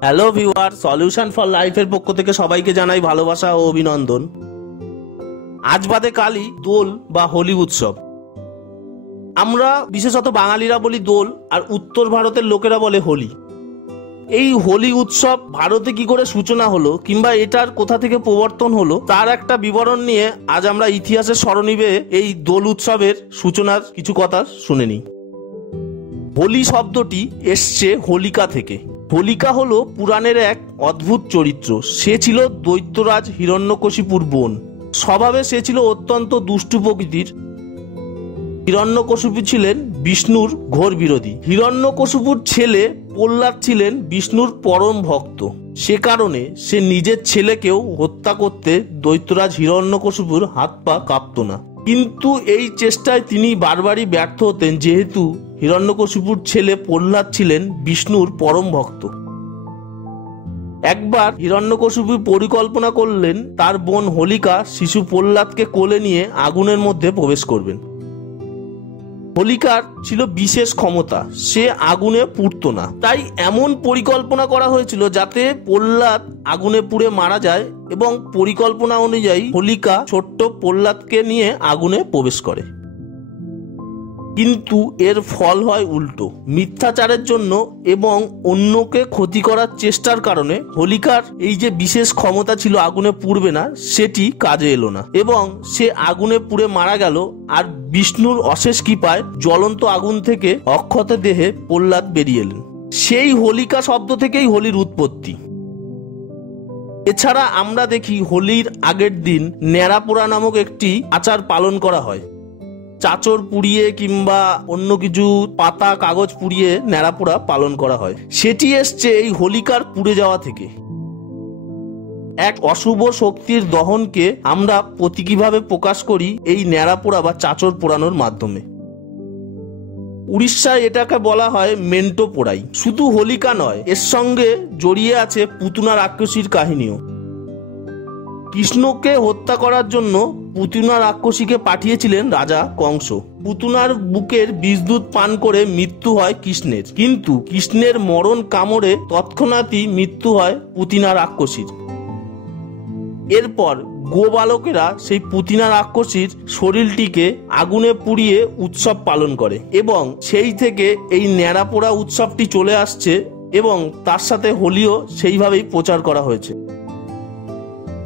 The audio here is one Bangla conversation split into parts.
হ্যালো ভিউয়ার সলিউশন ফর লাইফের পক্ষ থেকে সবাইকে জানাই ভালোবাসা ও অভিনন্দন। আজ বাদে কালই দোল বা হোলি উৎসব। আমরা, বিশেষত বাঙালিরা বলি দোল, আর উত্তর ভারতের লোকেরা বলে হোলি। এই হোলি উৎসব ভারতে কি করে সূচনা হলো, কিংবা এটার কোথা থেকে প্রবর্তন হলো, তার একটা বিবরণ নিয়ে আজ আমরা ইতিহাসের স্মরণীবে এই দোল উৎসবের সূচনার কিছু কথা শুনে নিই। হোলি শব্দটি এসছে হোলিকা থেকে। হোলিকা হল পুরাণের এক অদ্ভুত চরিত্র। সে ছিল দৈত্যরাজ হিরণ্যকশিপুর বোন। স্বভাবে সে ছিল অত্যন্ত দুষ্টু প্রকৃতির। হিরণ্যকশিপু ছিলেন বিষ্ণুর ঘোর বিরোধী। হিরণ্যকশিপুর ছেলে প্রহ্লাদ ছিলেন বিষ্ণুর পরম ভক্ত। সে কারণে সে নিজের ছেলেকেও হত্যা করতে দৈত্যরাজ হিরণ্যকশিপুর হাত পা কাঁপত না। কিন্তু এই চেষ্টায় তিনি বারবারই ব্যর্থ হতেন, যেহেতু হিরণ্যকশিপুর ছেলে প্রহ্লাদ ছিলেন বিষ্ণুর পরম ভক্ত। একবার হিরণ্যকশিপু পরিকল্পনা করলেন, তার বোন হোলিকা শিশু প্রহ্লাদকে কোলে নিয়ে আগুনের মধ্যে প্রবেশ করবেন। হোলিকার ছিল বিশেষ ক্ষমতা, সে আগুনে পুড়ত না। তাই এমন পরিকল্পনা করা হয়েছিল যাতে প্রহ্লাদ আগুনে পুড়ে মারা যায় এবং পরিকল্পনা অনুযায়ী হোলিকা ছোট্ট প্রহ্লাদকে নিয়ে আগুনে প্রবেশ করে। কিন্তু এর ফল হয় উল্টো। মিথ্যাচারের জন্য এবং অন্যকে ক্ষতি করার চেষ্টার কারণে হোলিকার এই যে বিশেষ ক্ষমতা ছিল আগুনে পুড়বে না, সেটি কাজে এলো না। এবং সে আগুনে পুড়ে মারা গেল আর বিষ্ণুর অশেষ কৃপায় জ্বলন্ত আগুন থেকে অক্ষত দেহে প্রহ্লাদ বেরিয়ে এলেন। সেই হোলিকা শব্দ থেকেই হোলির উৎপত্তি। এছাড়া আমরা দেখি হোলির আগের দিন ন্যাড়াপোড়া নামক একটি আচার পালন করা হয়। চাচর পুড়িয়ে কিংবা অন্য কিছু পাতা, কাগজ পুড়িয়ে ন্যাড়াপোড়া পালন করা হয়। সেটি এসছে এই হোলিকার পুড়ে যাওয়া থেকে। এক অশুভ শক্তির দহনকে আমরা প্রতীকীভাবে প্রকাশ করি এই ন্যাড়াপোড়া বা চাচর পোড়ানোর মাধ্যমে। উড়িষ্যায় এটাকে বলা হয় মেন্টো পোড়াই। শুধু হোলিকা নয়, এর সঙ্গে জড়িয়ে আছে পুতুনা রাক্ষসীর কাহিনীও। কৃষ্ণকে হত্যা করার জন্য পুতুনা রাক্ষসীকে পাঠিয়েছিলেন রাজা কংস। পুতুনার বুকের বিদ্যুৎ পান করে মৃত্যু হয় কৃষ্ণের। কিন্তু কৃষ্ণের মরণ কামড়ে তৎক্ষণাৎই মৃত্যু হয় পুতিনা রাক্ষসীর এরপর গোবালকেরা সেই পুতিনা রাক্ষসীর শরীরটিকে আগুনে পুড়িয়ে উৎসব পালন করে এবং সেই থেকে এই ন্যাড়াপোড়া উৎসবটি চলে আসছে এবং তার সাথে হোলিও সেইভাবেই প্রচার করা হয়েছে।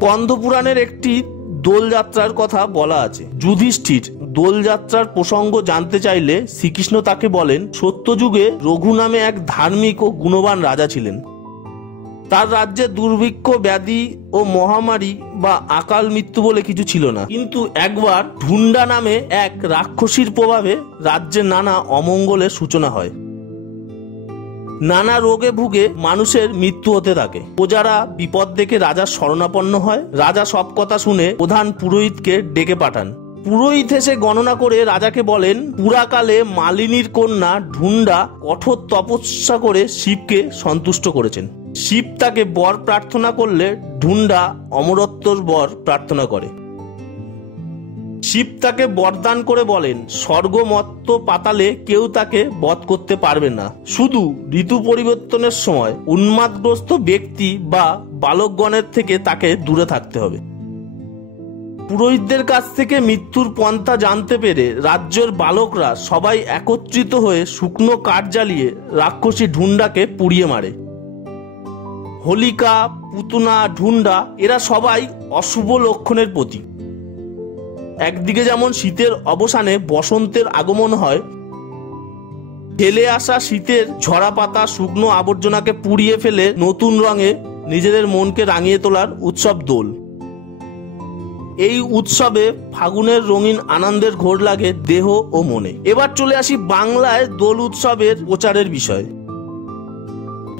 কন্দপুরাণের একটি দোলযাত্রার কথা বলা আছে। যুধিষ্ঠির দোলযাত্রার প্রসঙ্গ জানতে চাইলে শ্রীকৃষ্ণ তাকে বলেন, সত্যযুগে রঘু নামে এক ধার্মিক ও গুণবান রাজা ছিলেন। তার রাজ্যে দুর্ভিক্ষ, ব্যাধি ও মহামারী বা আকাল মৃত্যু বলে কিছু ছিল না। কিন্তু একবার ঢুন্ডা নামে এক রাক্ষসীর প্রভাবে রাজ্যে নানা অমঙ্গলের সূচনা হয়। নানা রোগে ভুগে মানুষের মৃত্যু হতে থাকে। প্রজারা বিপদ দেখে রাজার শরণাপন্ন হয়। রাজা সব কথা শুনে প্রধান পুরোহিতকে ডেকে পাঠান। পুরোহিত এসে গণনা করে রাজাকে বলেন, পুরাকালে মালিনীর কন্যা ঢুন্ডা কঠোর তপস্যা করে শিবকে সন্তুষ্ট করেছেন। শিব তাকে বর প্রার্থনা করলে ঢুন্ডা অমরত্বর বর প্রার্থনা করে। শিব তাকে বরদান করে বলেন, স্বর্গমত্ত পাতালে কেউ তাকে বধ করতে পারবে না। শুধু ঋতু পরিবর্তনের সময় উন্মাদগ্রস্ত ব্যক্তি বা বালকগণের থেকে তাকে দূরে থাকতে হবে। পুরোহিতদের কাছ থেকে মৃত্যুর পন্থা জানতে পেরে রাজ্যের বালকরা সবাই একত্রিত হয়ে শুকনো কাঠ জ্বালিয়ে রাক্ষসী ঢুন্ডাকে পুড়িয়ে মারে। হোলিকা, পুতুনা, ঢুন্ডা, এরা সবাই অশুভ লক্ষণের প্রতীক। একদিকে যেমন শীতের অবসানে বসন্তের আগমন হয় ফেলে আসা শীতের ঝরা পাতা শুকনো আবর্জনাকে পুড়িয়ে ফেলে নতুন রঙে নিজেদের মনকে রাঙিয়ে তোলার উৎসব দোল। এই উৎসবে ফাগুনের রঙিন আনন্দের ঘোর লাগে দেহ ও মনে। এবার চলে আসি বাংলায় দোল উৎসবের প্রচারের বিষয়।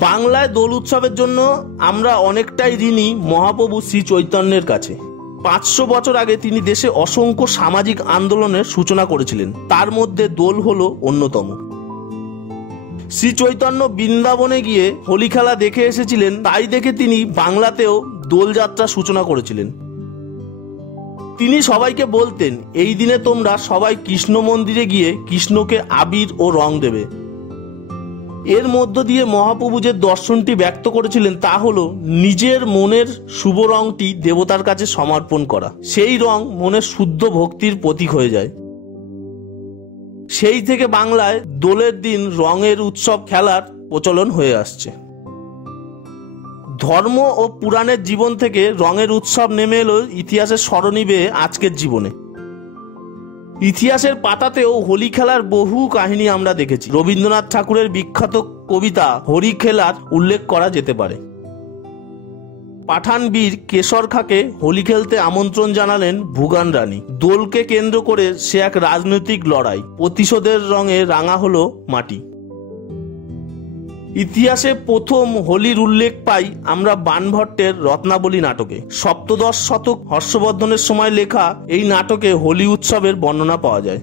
বাংলায় দোল উৎসবের জন্য আমরা অনেকটাই ঋণী মহাপ্রভু শ্রী চৈতন্যের কাছে। পাঁচশো বছর আগে তিনি দেশে অসংখ্য সামাজিক আন্দোলনের সূচনা করেছিলেন। তার মধ্যে দোল হল অন্যতম। শ্রী চৈতন্য বৃন্দাবনে গিয়ে হোলি খেলা দেখে এসেছিলেন, তাই দেখে তিনি বাংলাতেও দোলযাত্রা সূচনা করেছিলেন। তিনি সবাইকে বলতেন, এই দিনে তোমরা সবাই কৃষ্ণ মন্দিরে গিয়ে কৃষ্ণকে আবির ও রং দেবে। এর মধ্য দিয়ে মহাপ্রভু যে দর্শনটি ব্যক্ত করেছিলেন তা হলো নিজের মনের শুভ রংটি দেবতার কাছে সমর্পণ করা। সেই রং মনের শুদ্ধ ভক্তির প্রতীক হয়ে যায়। সেই থেকে বাংলায় দোলের দিন রঙের উৎসব খেলার প্রচলন হয়ে আসছে। ধর্ম ও পুরাণের জীবন থেকে রঙের উৎসব নেমে এলো ইতিহাসের স্মরণী বেয়ে আজকের জীবনে। ইতিহাসের পাতাতেও হোলি খেলার বহু কাহিনী আমরা দেখেছি। রবীন্দ্রনাথ ঠাকুরের বিখ্যাত কবিতা হরি খেলার উল্লেখ করা যেতে পারে। পাঠান বীর কেশর খাকে হোলি খেলতে আমন্ত্রণ জানালেন ভুগান রানী। দোলকে কেন্দ্র করে সে এক রাজনৈতিক লড়াই। প্রতিশোধের রঙে রাঙা হলো মাটি। ইতিহাসে প্রথম হোলির উল্লেখ পাই আমরা বানভট্টের রত্নাবলী নাটকে। সপ্তদশ শতক হর্ষবর্ধনের সময় লেখা এই নাটকে হোলি উৎসবের বর্ণনা পাওয়া যায়।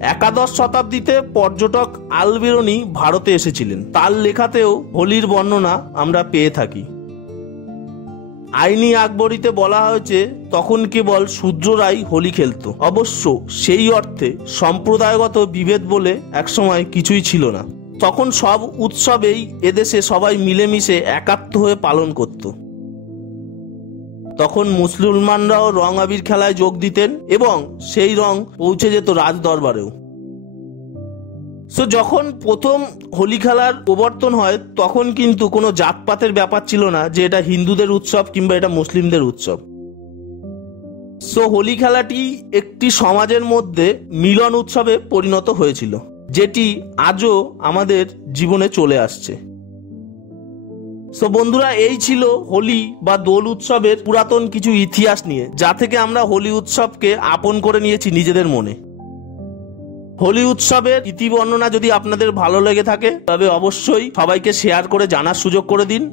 একাদশ শতাব্দীতে পর্যটক আলবেরনি ভারতে এসেছিলেন। তার লেখাতেও হোলির বর্ণনা আমরা পেয়ে থাকি। আইনি আকবরীতে বলা হয়েছে, তখন কেবল শূদ্ররাই হোলি খেলতো। অবশ্য সেই অর্থে সম্প্রদায়গত বিভেদ বলে একসময় কিছুই ছিল না। তখন সব উৎসবেই এদেশে সবাই মিলেমিশে একাত্ম হয়ে পালন করত। তখন মুসলমানরাও রং আবির খেলায় যোগ দিতেন এবং সেই রং পৌঁছে যেত রাজ দরবারেও সো যখন প্রথম হোলি খেলার প্রবর্তন হয়, তখন কিন্তু কোনো জাতপাতের ব্যাপার ছিল না যে এটা হিন্দুদের উৎসব কিংবা এটা মুসলিমদের উৎসব। সো হোলি খেলাটি একটি সমাজের মধ্যে মিলন উৎসবে পরিণত হয়েছিল। যেটি আজও আমাদের জীবনে চলে আসছে। সো বন্ধুরা, এই ছিল হোলি বা দোল উৎসবের পুরাতন কিছু ইতিহাস নিয়ে, যা থেকে আমরা হোলি উৎসবকে আপন করে নিয়েছি নিজেদের মনে। হোলি উৎসবের ইতি বর্ণনা যদি আপনাদের ভালো লেগে থাকে, তবে অবশ্যই সবাইকে শেয়ার করে জানার সুযোগ করে দিন।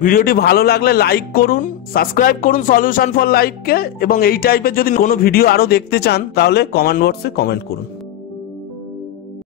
ভিডিওটি ভালো লাগলে লাইক করুন, সাবস্ক্রাইব করুন সলিউশন ফর লাইফকে এবং এই টাইপের যদি কোনো ভিডিও আরও দেখতে চান, তাহলে কমেন্ট বক্সে কমেন্ট করুন।